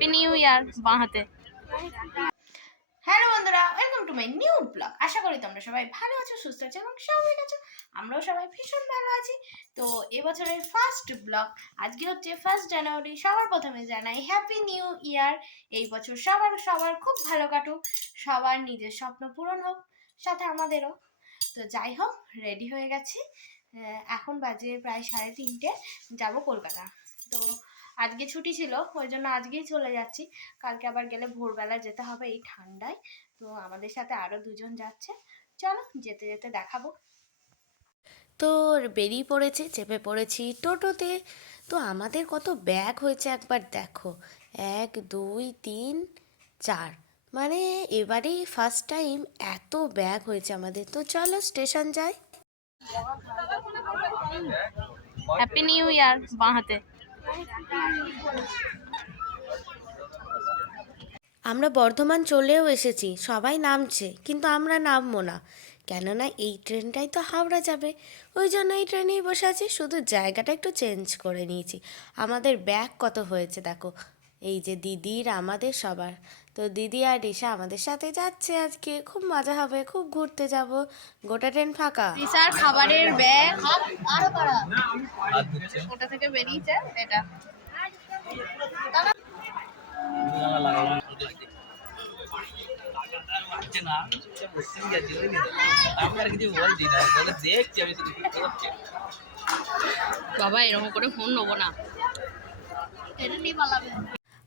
Happy new year বাঁ হাতে hello বন্ধুরা welcome to my new blog আশা করি তোমরা সবাই ভালো আছো, সুস্থ আছো এবং স্বাভাবিক আছো। আমরাও সবাই ভীষণ ভালো আছি। তো এবছরের ফার্স্ট ব্লগ আজকে হচ্ছে ফার্স্ট জানুয়ারি সবার প্রথমে জানাই হ্যাপি নিউ ইয়ার এই বছর সবার সবার খুব ভালো কাটুক, সবার নিজের স্বপ্ন পূরণ হোক, সাথে আমাদেরও। তো যাই হোক রেডি হয়ে গেছি। এখন বাজে প্রায় সাড়ে তিনটে, যাব কলকাতা। তো আজকে ছুটি ছিল ওই জন্য আজকেই চলে যাচ্ছি। কালকে আবার গেলে ভোরবেলা যেতে হবে এই ঠান্ডায়। তো আমাদের সাথে আরও দুজন যাচ্ছে। চলো যেতে যেতে দেখাবো। তো বেরিয়ে পড়েছে চেপে পড়েছি টোটোতে। তো আমাদের কত ব্যাগ হয়েছে একবার দেখো। এক দুই তিন চার। মানে এবারেই ফার্স্ট টাইম এত ব্যাগ হয়েছে আমাদের। তো চলো স্টেশন যাই। হ্যাপি নিউ ইয়ার বাঁ হাতে। আমরা বর্ধমান চলেও এসেছি, সবাই নামছে, কিন্তু আমরা নামবো না। কেননা এই ট্রেনটাই তো হাওড়া যাবে। ওই জন্য এই ট্রেনেই বসে আছি, শুধু জায়গাটা একটু চেঞ্জ করে নিয়েছি। আমাদের ব্যাগ কত হয়েছে দেখো। এই যে দিদির, আমাদের সবার। তো দিদি আর রিসা আমাদের সাথে যাচ্ছে আজকে। খুব মজা হবে খুব ঘুরতে যাব। গোটা ট্রেন ফাঁকা। রিসার খাবারের ব্যাগ। ওটা থেকে বেরিয়েছে এটা। আমি আর কিছু বলছি না বলে দেখছি কি করছে বাবা এরকম করে ফোন নেব না। এটা নিয়ে পালাবে।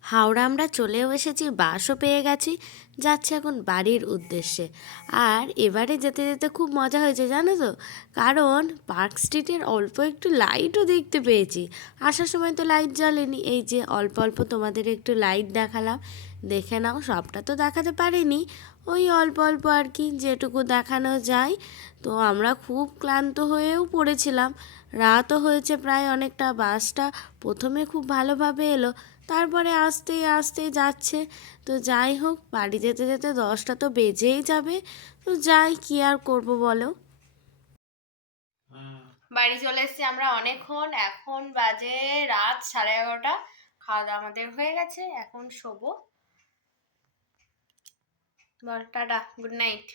হাওড়া আমরা চলেও এসেছি, বাসও পেয়ে গেছি, যাচ্ছে এখন বাড়ির উদ্দেশ্যে। আর এবারে যেতে যেতে খুব মজা হয়েছে, জানো তো? কারণ পার্ক স্ট্রিটের অল্প একটু লাইটও দেখতে পেয়েছি। আসার সময় তো লাইট জ্বলেনি, এই যে অল্প অল্প তোমাদের একটু লাইট দেখালাম। দেখে নাও, সবটা তো দেখাতে পারিনি। ওই অল্প অল্প আর কি, যেটুকু দেখানো যায়। তো আমরা খুব ক্লান্ত হয়েও পড়েছিলাম। রাতও হয়েছে প্রায় অনেকটা, বাসটা প্রথমে খুব ভালোভাবে এলো। তারপরে আস্তে আস্তে যাচ্ছে। তো যাই হোক বাড়ি যেতে যেতে দশটা তো বেজেই যাবে। তো যাই কি আর করব বলো? বাড়ি চলে এসেছি আমরা অনেকক্ষণ। এখন বাজে রাত সাড়ে এগারোটা। খাওয়া দাওয়া আমাদের হয়ে গেছে। এখন শোবো। বল টাটা গুড নাইট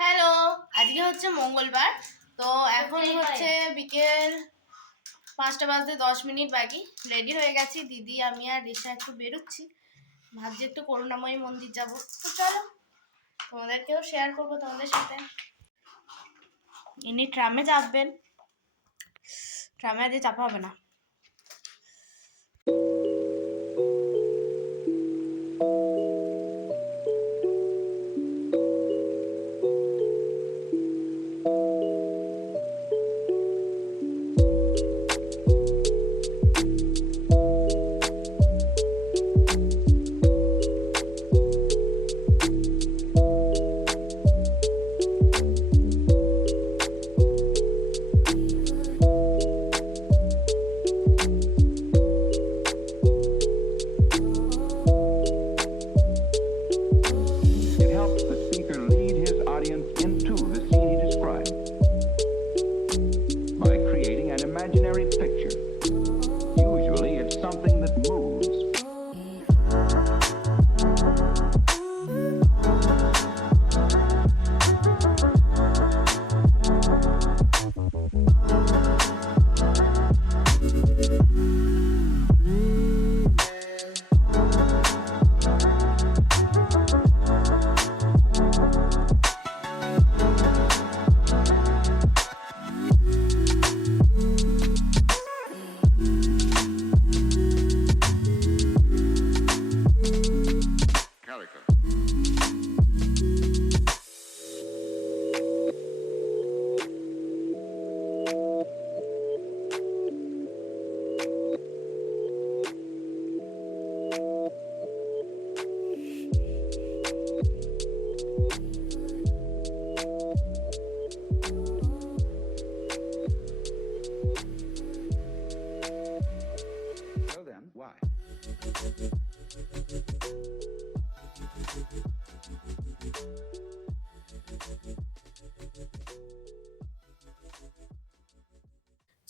হ্যালো আজকে হচ্ছে মঙ্গলবার। তো এখন হচ্ছে বিকেল পাঁচটা বাজতে দশ মিনিট বাকি। রেডি হয়ে গেছি। দিদি, আমি আর রিসা একটু বেরোচ্ছি। ভাবছি একটু করুণাময়ী মন্দির যাব। তো চলো, তোমাদেরকেও শেয়ার করব তোমাদের সাথে। ইনি ট্রামে চাপবেন ট্রামে আজকে চাপা হবে না।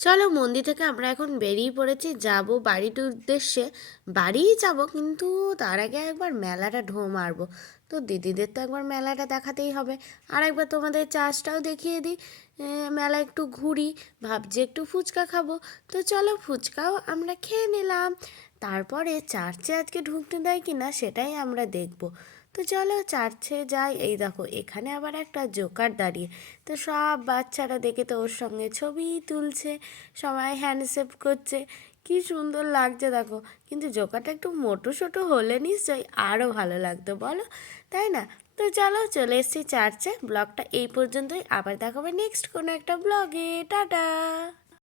চলো মন্দির থেকে আমরা এখন বেরিয়ে পড়েছি, যাব বাড়ির উদ্দেশ্যে। বাড়িই যাব, কিন্তু তার আগে একবার মেলাটা ঢো মারবো। তো দিদিদের তো একবার মেলাটা দেখাতেই হবে। আর একবার তোমাদের চাষটাও দেখিয়ে দিই। মেলা একটু ঘুরি, ভাবছি একটু ফুচকা খাব। তো চলো ফুচকাও আমরা খেয়ে নিলাম। তারপরে চার্চে আজকে ঢুকতে দেয় কি না সেটাই আমরা দেখব। তো চলো চার্চে যাই। এই দেখো, এখানে আবার একটা জোকার দাঁড়িয়ে। তো সব বাচ্চারা দেখে তো ওর সঙ্গে ছবি তুলছে, সবাই হ্যান্ডশেপ করছে। কি সুন্দর লাগছে দেখো। কিন্তু জোকারটা একটু মোটো সোটো হলে নিশ্চয়ই আরও ভালো লাগতো, বলো? তাই না? তো চলো চলে এসেছি চার্চে। ব্লগটা এই পর্যন্তই। আবার দেখাবে নেক্সট কোনো একটা ব্লগে। টাটা!